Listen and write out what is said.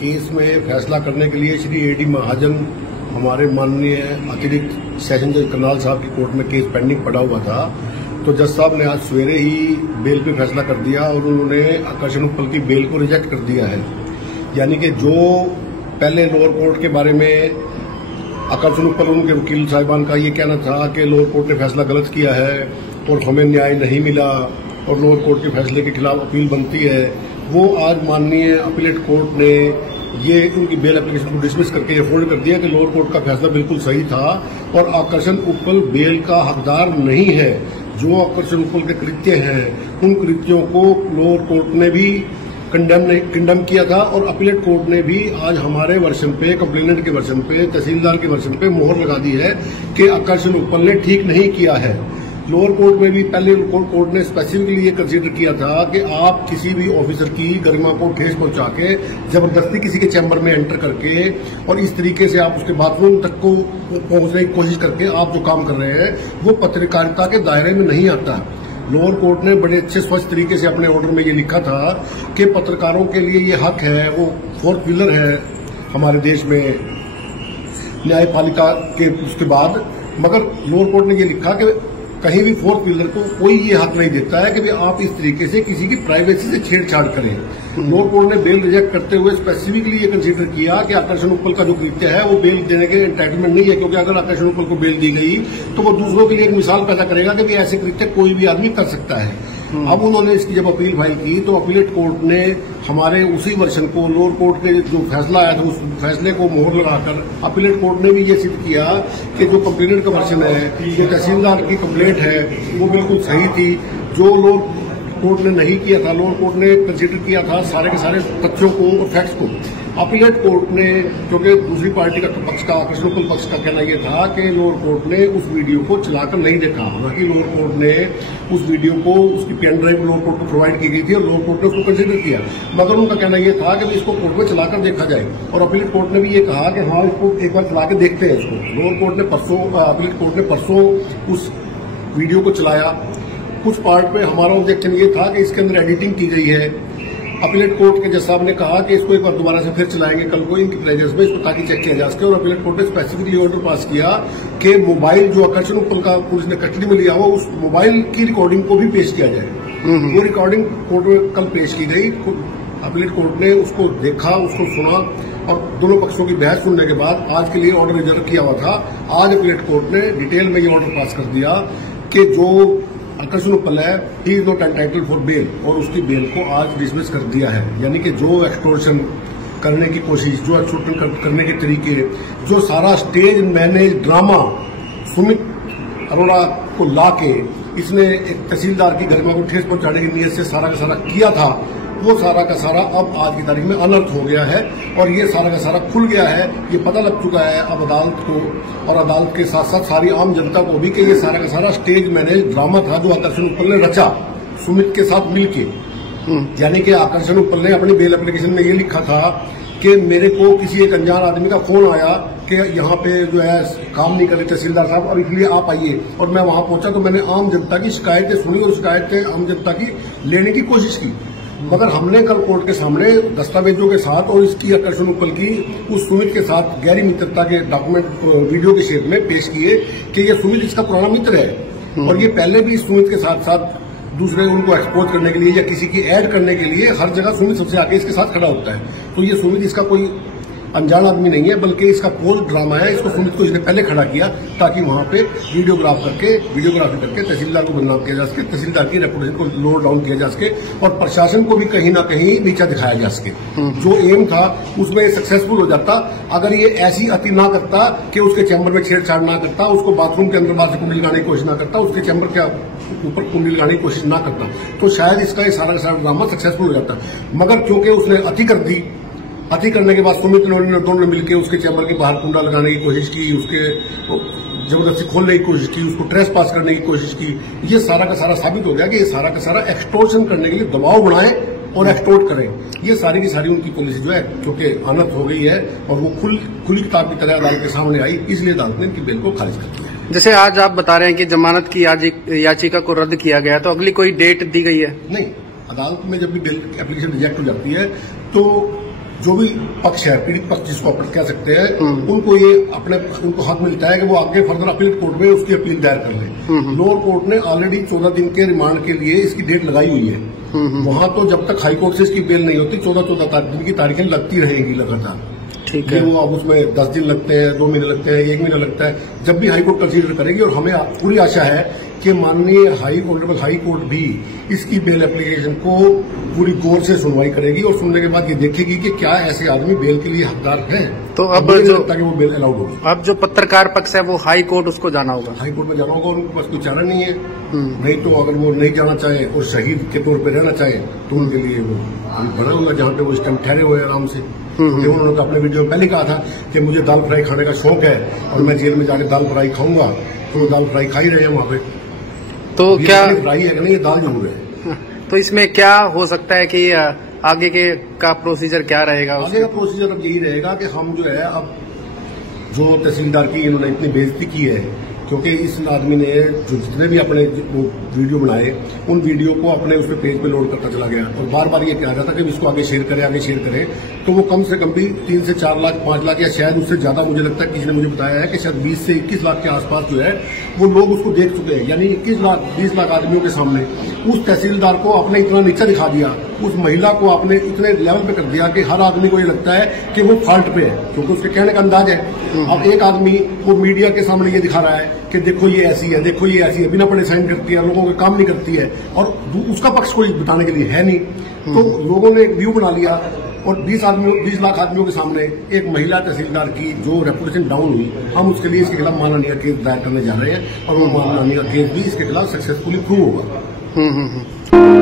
Case में फैसला करने के लिए श्री एडी महाजन हमारे माननीय अतिरिक्त सेशन जज करनाल साहब की कोर्ट में केस पेंडिंग पड़ा हुआ था। तो जज साहब ने आज सवेरे ही बेल पे फैसला कर दिया और उन्होंने आकर्षण उपल की बेल को रिजेक्ट कर दिया है। यानी कि जो पहले लोअर कोर्ट के बारे में आकर्षण उपल उनके वकील साहिबान का ये कहना था कि लोअर कोर्ट ने फैसला गलत किया है और हमें न्याय नहीं मिला और लोअर कोर्ट के फैसले के खिलाफ अपील बनती है, वो आज माननीय अपीलेट कोर्ट ने ये उनकी बेल एप्लीकेशन को डिसमिस करके ये होल्ड कर दिया कि लोअर कोर्ट का फैसला बिल्कुल सही था और आकर्षण उपल बेल का हकदार नहीं है। जो आकर्षण उपल के कृत्य हैं उन कृत्यों को लोअर कोर्ट ने भी कंडेम किया था और अपीलेट कोर्ट ने भी आज हमारे वर्षन पे, कंप्लेनेंट के वर्षन पे, तहसीलदार के वर्षन पे मोहर लगा दी है कि आकर्षण उपल ने ठीक नहीं किया है। लोअर कोर्ट में भी पहले कोर्ट ने स्पेसिफिकली ये कंसीडर किया था कि आप किसी भी ऑफिसर की गरिमा को ठेस पहुंचा के जबरदस्ती किसी के चैम्बर में एंटर करके और इस तरीके से आप उसके बाथरूम तक को पहुंचने की कोशिश करके आप जो काम कर रहे हैं वो पत्रकारिता के दायरे में नहीं आता। लोअर कोर्ट ने बड़े अच्छे स्वच्छ तरीके से अपने ऑर्डर में ये लिखा था कि पत्रकारों के लिए ये हक है, वो फोर्थ पिलर है हमारे देश में न्यायपालिका के उसके बाद। मगर लोअर कोर्ट ने ये लिखा कि कहीं भी फोर्थ पिलर को कोई ये हक नहीं देता है कि आप इस तरीके से किसी की प्राइवेसी से छेड़छाड़ करें। तो लोअर कोर्ट ने बेल रिजेक्ट करते हुए स्पेसिफिकली ये कंसीडर किया कि आकर्षण उपल का जो कृत्य है वो बेल देने के एंटाइटलमेंट नहीं है, क्योंकि अगर आकर्षण उपल को बेल दी गई तो वो दूसरों के लिए एक मिसाल पैदा करेगा कि ऐसे कृत्य कोई भी आदमी कर सकता है। अब उन्होंने इसकी जब अपील फाइल की तो अपीलेट कोर्ट ने हमारे उसी वर्षन को, लोअर कोर्ट के जो फैसला आया था उस फैसले को मोहर लगाकर अपीलेट कोर्ट ने भी ये सिद्ध किया कि जो कंप्लेनेंट का वर्षन है, जो तहसीलदार की कंप्लेंट है वो बिल्कुल सही थी। जो लोअर कोर्ट ने नहीं किया था, लोअर कोर्ट ने कंसीडर किया था सारे के सारे तथ्यों को और फैक्ट्स को। अपीलेट कोर्ट ने, क्योंकि दूसरी पार्टी का पक्ष का, आकर्षण उपल पक्ष का कहना यह था कि लोअर कोर्ट ने उस वीडियो को चलाकर नहीं देखा। हालांकि लोअर कोर्ट ने उस वीडियो को, उसकी पेन ड्राइव लोअर कोर्ट को प्रोवाइड की गई थी और लोअर कोर्ट ने उसको कंसीडर किया, मगर उनका कहना यह था कि इसको कोर्ट में चलाकर देखा जाए। और अपीलेट कोर्ट ने भी ये कहा कि हाँ, इसको एक बार चला के देखते हैं इसको। लोअर कोर्ट ने अपीलेट कोर्ट ने परसों उस वीडियो को चलाया। कुछ पार्ट पे हमारा ऑब्जेक्शन ये था कि इसके अंदर एडिटिंग की गई है। अपीलेट कोर्ट के जज साहब ने कहा कि इसको एक बार दोबारा से फिर चलाएंगे कल को इनकी प्रेजेंस में, इसको ताकि चेक किया जा सके। और अपीलेट कोर्ट ने स्पेसिफिकली ऑर्डर पास किया कि मोबाइल जो आकर्षण उपल का पुलिस ने कस्टडी में लिया हुआ उस मोबाइल की रिकॉर्डिंग को भी पेश किया जाए। वो रिकॉर्डिंग कोर्ट में कल पेश की गई। अपीलेट कोर्ट ने उसको देखा, उसको सुना और दोनों पक्षों की बहस सुनने के बाद आज के लिए ऑर्डर रिजर्व किया हुआ था। आज अपीलेट कोर्ट ने डिटेल में ये ऑर्डर पास कर दिया कि जो आकर्षण उपल है ही is not entitled for bail और उसकी बेल को आज डिसमिस कर दिया है। यानी कि जो एक्सटोर्शन करने की कोशिश, जो एक्सटोर्शन करने के तरीके, जो सारा stage manage drama Sumit Arora को लाके इसने एक तहसीलदार की गरिमा को ठेस पहुंचाने की नीयत से सारा का सारा किया था, वो सारा का सारा अब आज की तारीख में अनर्थ हो गया है और ये सारा का सारा खुल गया है। ये पता लग चुका है अब अदालत को और अदालत के साथ साथ सारी आम जनता को भी कि ये सारा का सारा स्टेज मैनेज ड्रामा था जो आकर्षण उपल ने रचा सुमित के साथ मिलके। यानी कि आकर्षण उपल ने अपनी बेल एप्लीकेशन में ये लिखा था कि मेरे को किसी एक अनजान आदमी का फोन आया कि यहाँ पे जो है काम नहीं कर रहे तहसीलदार साहब और इसलिए आप आइए। और मैं वहां पहुंचा तो मैंने आम जनता की शिकायतें सुनी और शिकायतें आम जनता की लेने की कोशिश की। मगर हमने कल कोर्ट के सामने दस्तावेजों के साथ और इसकी आकर्षण उपल की उस सुमित के साथ गहरी मित्रता के डॉक्यूमेंट वीडियो के शेप में पेश किए कि ये सुमित इसका पुराना मित्र है और ये पहले भी इस सुमित के साथ साथ दूसरे उनको एक्सपोज करने के लिए या किसी की ऐड करने के लिए हर जगह सुमित सबसे आगे इसके साथ खड़ा होता है। तो ये सुमित इसका कोई अनजान आदमी नहीं है, बल्कि इसका पोस्ट ड्रामा है। इसको सुमित को इसने पहले खड़ा किया ताकि वहां पे वीडियोग्राफी करके तहसीलदार को बदनाम किया जा सके, तहसीलदार की रेपुटेशन को लो डाउन किया जा सके और प्रशासन को भी कहीं ना कहीं नीचा दिखाया जा सके। जो एम था उसमें सक्सेसफुल हो जाता अगर ये ऐसी अति ना करता कि उसके चैम्बर में छेड़छाड़ ना करता, उसको बाथरूम के अंदर बाहर से कुंडली लगाने की कोशिश ना करता, उसके चैम्बर के ऊपर कुंडली लगाने की कोशिश ना करता, तो शायद इसका ये सारा का सारा ड्रामा सक्सेसफुल हो जाता। मगर क्योंकि उसने अति कर दी, अति करने के बाद सुमित ने दोनों ने मिलकर उसके चैम्बर के बाहर कुंडा लगाने की कोशिश की, उसके जबरदस्ती खोलने की कोशिश की, उसको ट्रेस पास करने की कोशिश की। ये सारा का सारा साबित हो गया कि ये सारा का सारा एक्सटोर्शन करने के लिए दबाव बनाए और एक्सटोर्ट करें। ये सारी की सारी उनकी पॉलिसी जो है क्योंकि अनर्थ हो गई है और वो खुली किताब की तरह अदालत के सामने आई, इसलिए अदालत ने इनकी बेल को खारिज कर दिया। जैसे आज आप बता रहे हैं कि जमानत की याचिका को रद्द किया गया, तो अगली कोई डेट दी गई है? नहीं, अदालत में जब भी बेल एप्लीकेशन रिजेक्ट हो जाती है तो जो भी पक्ष है, पीड़ित पक्ष जिसको अपन कह सकते हैं, उनको ये उनको हक मिलता है कि वो आगे फर्दर अपील कोर्ट में उसकी अपील दायर कर ले। लोअर कोर्ट ने ऑलरेडी 14 दिन के रिमांड के लिए इसकी डेट लगाई हुई है। वहां तो जब तक हाई कोर्ट से इसकी बेल नहीं होती 14 दिन की तारीखें लगती रहेंगी लगातार। ठीक है। वो अब उसमें 10 दिन लगते हैं, 2 महीने लगते हैं, 1 महीना लगता है, जब भी हाई कोर्ट कंसीडर करेगी। और हमें पूरी आशा है कि माननीय ऑनरेबल हाई कोर्ट भी इसकी बेल एप्लीकेशन को पूरी गौर से सुनवाई करेगी और सुनने के बाद ये देखेगी कि क्या ऐसे आदमी बेल के लिए हकदार हैं। तो अब जो लगता है कि वो बेल अलाउड होगी। अब जो पत्रकार पक्ष है वो हाई कोर्ट उसको जाना होगा, हाई कोर्ट में जाना होगा। उनके पास कोई चारा नहीं है। नहीं तो अगर वो नहीं जाना चाहे और शहीद के तौर पर रहना चाहे तो उनके लिए वो बड़ा होगा जहां पे वो इस टाइम ठहरे हुए आराम से। उन्होंने तो अपने वीडियो में पहले कहा था कि मुझे दाल फ्राई खाने का शौक है और मैं जेल में जाकर दाल फ्राई खाऊंगा, तो दाल फ्राई खा ही रहे हैं वहां पे। तो क्या फ्राई है कि नहीं, ये दाल जरूर है। तो इसमें क्या हो सकता है कि आगे के का प्रोसीजर क्या रहेगा? आगे का प्रोसीजर अब यही रहेगा कि हम जो है अब जो तहसीलदार की इन्होंने इतनी बेइज्जती की है, क्योंकि इस आदमी ने जो जितने भी अपने वीडियो बनाए उन वीडियो को अपने उसमें पेज पे लोड करता चला गया और बार बार ये कहा जाता कि इसको आगे शेयर करें, तो वो कम से कम भी 3 से 4 लाख 5 लाख या शायद उससे ज्यादा, मुझे लगता है किसी ने मुझे बताया है कि शायद 20 से 21 लाख के आसपास जो है वो लोग उसको देख चुके हैं। यानी 21 लाख 20 लाख आदमियों के सामने उस तहसीलदार को आपने इतना नीचा दिखा दिया, उस महिला को आपने इतने लेवल पे कर दिया कि हर आदमी को ये लगता है कि वो फॉल्ट पे है, क्योंकि उसके कहने का अंदाज है। अब एक आदमी वो मीडिया के सामने ये दिखा रहा है कि देखो ये ऐसी है, देखो ये ऐसी है, बिना पढ़े साइन करती है, लोगों का काम नहीं करती है, और उसका पक्ष कोई बताने के लिए है नहीं। तो लोगों ने एक व्यू बना लिया और 20 लाख आदमियों के सामने एक महिला तहसीलदार की जो रेपुटेशन डाउन हुई, हम उसके लिए इसके खिलाफ मानहानि का केस दायर करने जा रहे हैं और वो मानहानि का केस भी इसके खिलाफ सक्सेसफुली प्रूव होगा।